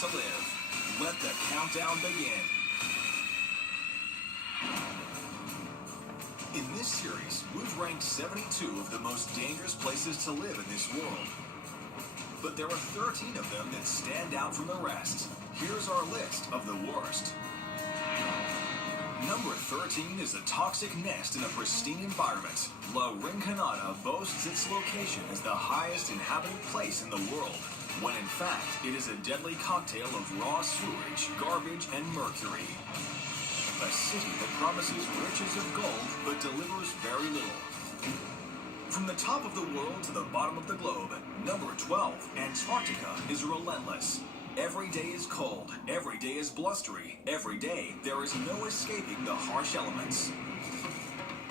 to live. Let the countdown begin. In this series, we've ranked 72 of the most dangerous places to live in this world. But there are 13 of them that stand out from the rest. Here's our list of the worst. Number 13 is a toxic nest in a pristine environment. La Rinconada boasts its location as the highest inhabited place in the world, when in fact it is a deadly cocktail of raw sewage, garbage, and mercury. A city that promises riches of gold but delivers very little. From the top of the world to the bottom of the globe, number 12, Antarctica, is relentless. Every day is cold, every day is blustery, every day there is no escaping the harsh elements.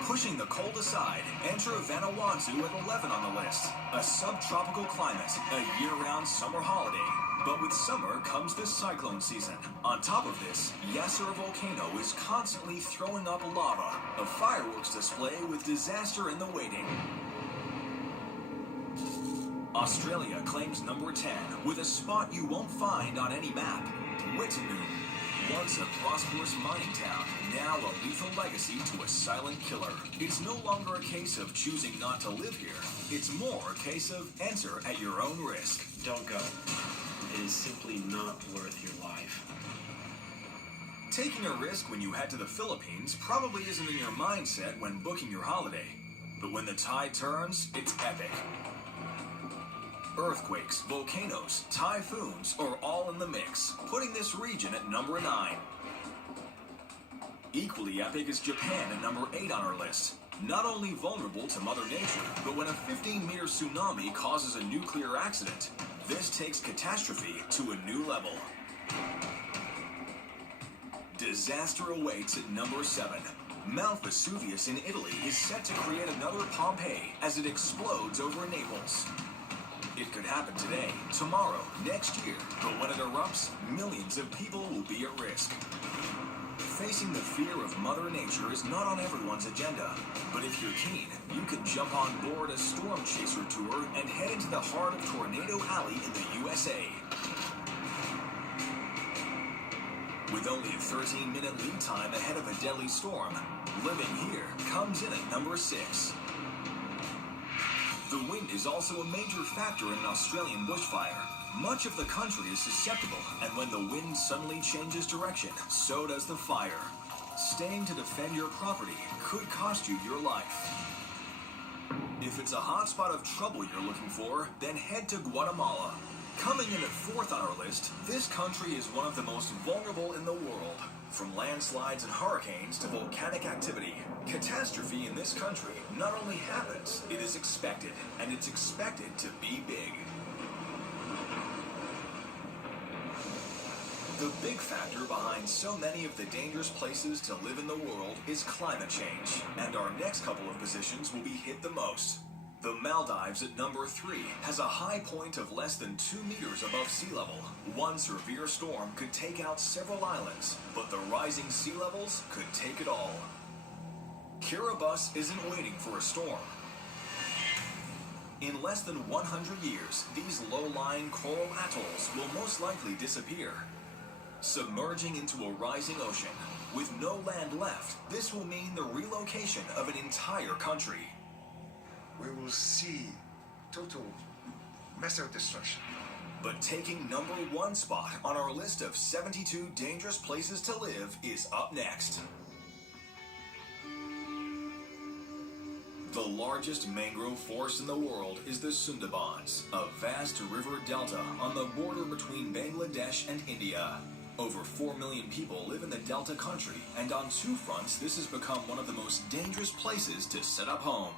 Pushing the cold aside, enter Vanuatu at 11 on the list. A subtropical climate, a year-round summer holiday. But with summer comes the cyclone season. On top of this, Yasser Volcano is constantly throwing up lava, a fireworks display with disaster in the waiting. Australia claims number 10 with a spot you won't find on any map. Wittenoom, once a prosperous mining town, now a lethal legacy to a silent killer. It's no longer a case of choosing not to live here. It's more a case of enter at your own risk. Don't go. It is simply not worth your life. Taking a risk when you head to the Philippines probably isn't in your mindset when booking your holiday. But when the tide turns, it's epic. Earthquakes, volcanoes, typhoons are all in the mix, putting this region at number 9. Equally epic is Japan at number 8 on our list. Not only vulnerable to Mother Nature, but when a 15-meter tsunami causes a nuclear accident, this takes catastrophe to a new level. Disaster awaits at number 7. Mount Vesuvius in Italy is set to create another Pompeii as it explodes over Naples. It could happen today, tomorrow, next year, but when it erupts, millions of people will be at risk. Facing the fear of Mother Nature is not on everyone's agenda, but if you're keen, you can jump on board a storm chaser tour and head into the heart of Tornado Alley in the USA. With only a 13-minute lead time ahead of a deadly storm, living here comes in at number 6. The wind is also a major factor in an Australian bushfire. Much of the country is susceptible, and when the wind suddenly changes direction, so does the fire. Staying to defend your property could cost you your life. If it's a hotspot of trouble you're looking for, then head to Guatemala. Coming in at 4th on our list, this country is one of the most vulnerable in the world. From landslides and hurricanes to volcanic activity, catastrophe in this country not only happens, it is expected, and it's expected to be big. The big factor behind so many of the dangerous places to live in the world is climate change, and our next couple of positions will be hit the most. The Maldives at number 3 has a high point of less than 2 meters above sea level. One severe storm could take out several islands, but the rising sea levels could take it all. Kiribati isn't waiting for a storm. In less than 100 years, these low-lying coral atolls will most likely disappear, submerging into a rising ocean. With no land left, this will mean the relocation of an entire country. We will see total massive destruction. But taking number 1 spot on our list of 72 dangerous places to live is up next. The largest mangrove forest in the world is the Sundarbans, a vast river delta on the border between Bangladesh and India. Over 4 million people live in the delta country, and on 2 fronts this has become one of the most dangerous places to set up home.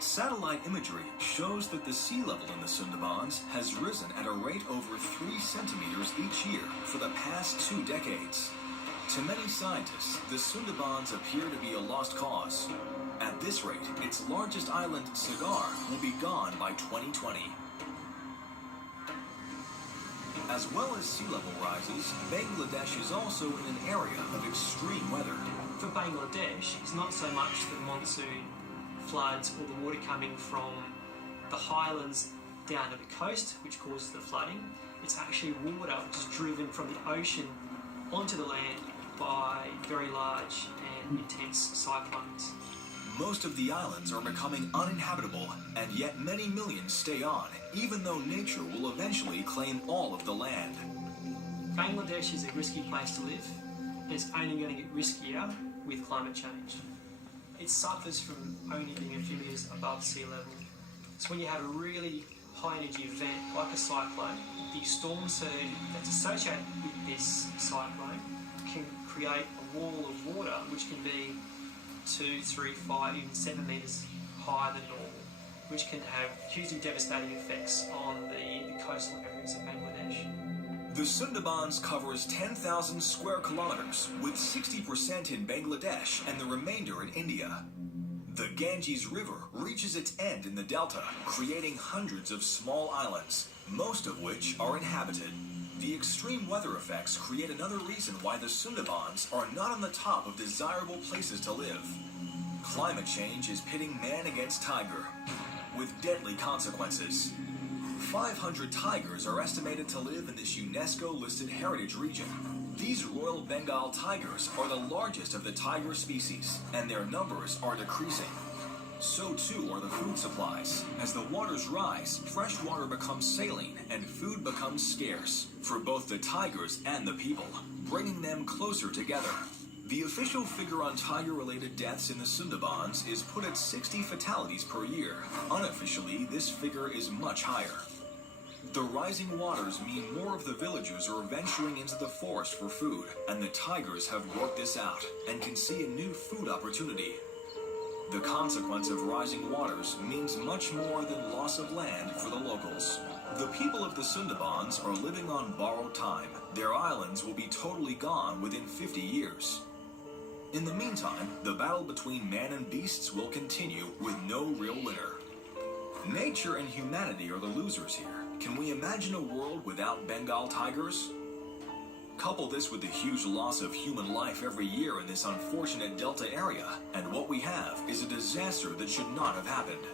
Satellite imagery shows that the sea level in the Sundarbans has risen at a rate over 3 centimeters each year for the past 2 decades. To many scientists, the Sundarbans appear to be a lost cause. At this rate, its largest island, Sagar, will be gone by 2020. As well as sea level rises, Bangladesh is also in an area of extreme weather. For Bangladesh, it's not so much the monsoon floods or the water coming from the highlands down to the coast, which causes the flooding. It's actually water which is driven from the ocean onto the land by very large and intense cyclones. Most of the islands are becoming uninhabitable, and yet many millions stay on, even though nature will eventually claim all of the land. Bangladesh is a risky place to live, and it's only going to get riskier with climate change. It suffers from only being a few metres above sea level. So when you have a really high energy event like a cyclone, the storm surge that's associated with this cyclone can create a wall of water which can be 2, 3, 5, even 7 metres higher than normal, which can have hugely devastating effects on the coastal areas of Bangladesh. The Sundarbans covers 10,000 square kilometers, with 60% in Bangladesh and the remainder in India. The Ganges River reaches its end in the delta, creating hundreds of small islands, most of which are inhabited. The extreme weather effects create another reason why the Sundarbans are not on the top of desirable places to live. Climate change is pitting man against tiger, with deadly consequences. 500 tigers are estimated to live in this UNESCO-listed heritage region. These Royal Bengal tigers are the largest of the tiger species, and their numbers are decreasing. So too are the food supplies. As the waters rise, fresh water becomes saline and food becomes scarce for both the tigers and the people, bringing them closer together. The official figure on tiger-related deaths in the Sundarbans is put at 60 fatalities per year. Unofficially, this figure is much higher. The rising waters mean more of the villagers are venturing into the forest for food, and the tigers have worked this out and can see a new food opportunity. The consequence of rising waters means much more than loss of land for the locals. The people of the Sundarbans are living on borrowed time. Their islands will be totally gone within 50 years. In the meantime, the battle between man and beasts will continue with no real winner. Nature and humanity are the losers here. Can we imagine a world without Bengal tigers? Couple this with the huge loss of human life every year in this unfortunate delta area, and what we have is a disaster that should not have happened.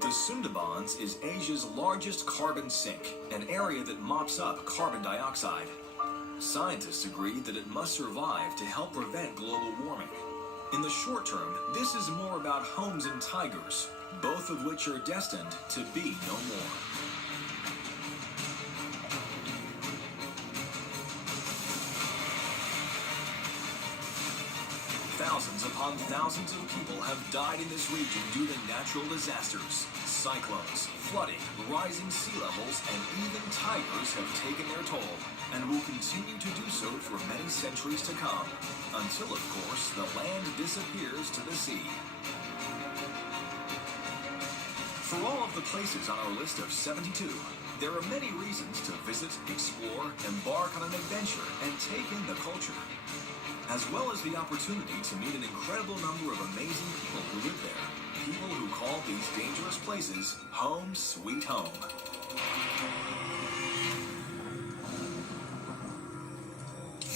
The Sundarbans is Asia's largest carbon sink, an area that mops up carbon dioxide. Scientists agree that it must survive to help prevent global warming. In the short term, this is more about homes and tigers, both of which are destined to be no more. Thousands upon thousands of people have died in this region due to natural disasters. Cyclones, flooding, rising sea levels, and even tigers have taken their toll, and will continue to do so for many centuries to come, until, of course, the land disappears to the sea. For all of the places on our list of 72, there are many reasons to visit, explore, embark on an adventure, and take in the culture, as well as the opportunity to meet an incredible number of amazing people who live there. People who call these dangerous places home sweet home.